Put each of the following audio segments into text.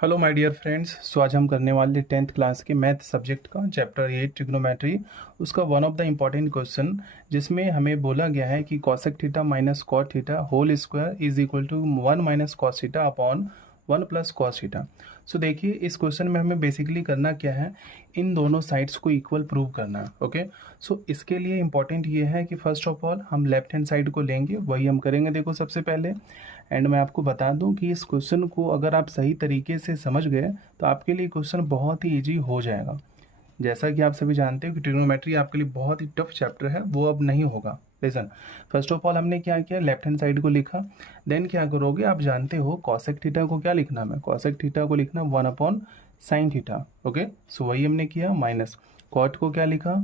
Hello my dear friends. So आज हम करने वाले 10th क्लास के मैथ सब्जेक्ट का चैप्टर 8 ट्रिग्नोमेट्री, उसका one of the important question जिसमें हमें बोला गया है कि cosec theta minus cot theta whole square is equal to 1 minus cos theta upon 1 plus cos theta. So देखिए इस क्वेश्चन में हमें बेसिकली करना क्या है, इन दोनों साइड्स को इक्वल प्रूव करना है। ओके, सो इसके लिए इंपॉर्टेंट ये है कि फर्स्ट ऑफ ऑल हम लेफ्ट हैंड साइड को लेंगे, वही हम करेंगे। देखो सबसे पहले एंड मैं आपको बता दूं कि इस क्वेश्चन को अगर आप सही तरीके से समझ गए तो आपके लिए क्वेश्चन बहुत ही इजी हो जाएगा। जैसा कि आप सभी जानते हो कि ट्रिग्नोमेट्री आपके लिए बहुत ही टफ चैप्टर है, वो अब नहीं होगा। लिसन, फर्स्ट ऑफ ऑल हमने क्या किया, लेफ्ट हैंड साइड को लिखा। देन क्या करोगे, आप जानते हो कॉसेक थीटा को क्या लिखना है, कॉसेक थीटा को लिखना 1 अपॉन साइन थीटा। ओके, सो वही हमने किया। माइनस कॉट को क्या लिखा,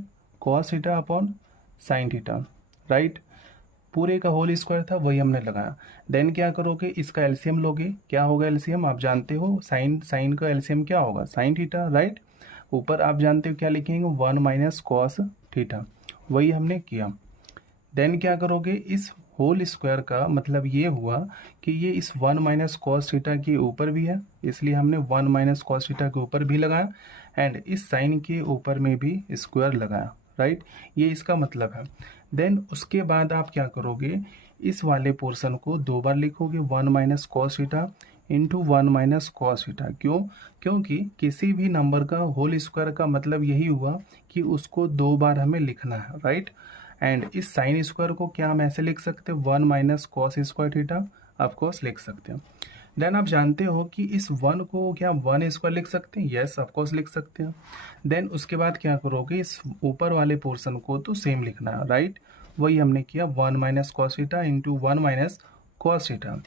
cos theta upon sine theta. Right, पूरे का होल स्क्वायर था, वही हमने लगाया। देन क्या करोगे, इसका एलसीएम लोगे। क्या होगा एलसीएम, आप जानते हो साइन साइन का एलसीएम क्या होगा, साइन थीटा। राइट, ऊपर आप जानते हो क्या लिखेंगे, 1 माइनस कॉस थीटा, वही हमने किया। देन क्या करोगे, इस होल स्क्वायर का मतलब ये हुआ कि ये इस 1 माइनस कॉस थीटा के ऊपर भी है, इसलिए हमने 1 माइनस कॉस थीटा के ऊपर भी लगाया एंड इस साइन के ऊपर में भी स्क्वायर लगाया। राइट, ये इसका मतलब है। देन उसके बाद आप क्या करोगे, इस वाले पोर्शन को दो बार लिखोगे, 1 minus cos theta into 1 minus cos theta. क्यों, क्योंकि किसी भी नंबर का होल स्क्वायर का मतलब यही हुआ कि उसको दो बार हमें लिखना है। राइट, एंड इस साइन स्क्वायर को क्या हम ऐसे लिख सकते हैं, 1 minus cos square theta, of course लिख सकते हैं। देन आप जानते हो कि इस 1 को क्या 1 स्क्वायर लिख सकते हैं, यस ऑफकोर्स लिख सकते हैं। देन उसके बाद क्या करोगे, इस ऊपर वाले पोर्शन को तो सेम लिखना है। राइट, वही हमने किया, 1 minus cos theta into 1 minus cos theta.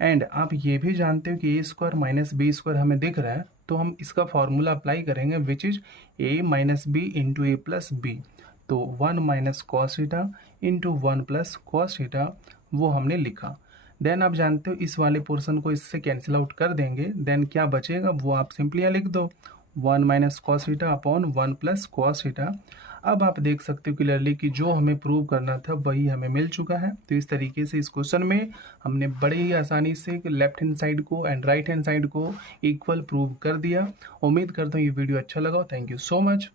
And आप ये भी जानते हो कि ए स्क्वायर माइनस बी स्क्वायर हमें दिख रहा है, तो हम इसका फॉर्मूला अप्लाई करेंगे which is A minus B into A plus B. तो 1 minus cos theta into 1 plus cos theta, वो हमने लिखा। देन आप जानते हो इस वाले पोर्शन को इससे कैंसिल आउट कर देंगे, देन क्या बचेगा वो आप सिंपली यहाँ लिख दो, 1 minus cos theta upon 1 plus cos theta. अब आप देख सकते हो क्लियरली कि जो हमें प्रूव करना था वही हमें मिल चुका है। तो इस तरीके से इस क्वेश्चन में हमने बड़े ही आसानी से लेफ्ट हैंड साइड को एंड राइट हैंड साइड को इक्वल प्रूव कर दिया। उम्मीद करता हूँ ये वीडियो अच्छा लगा। Thank you so much.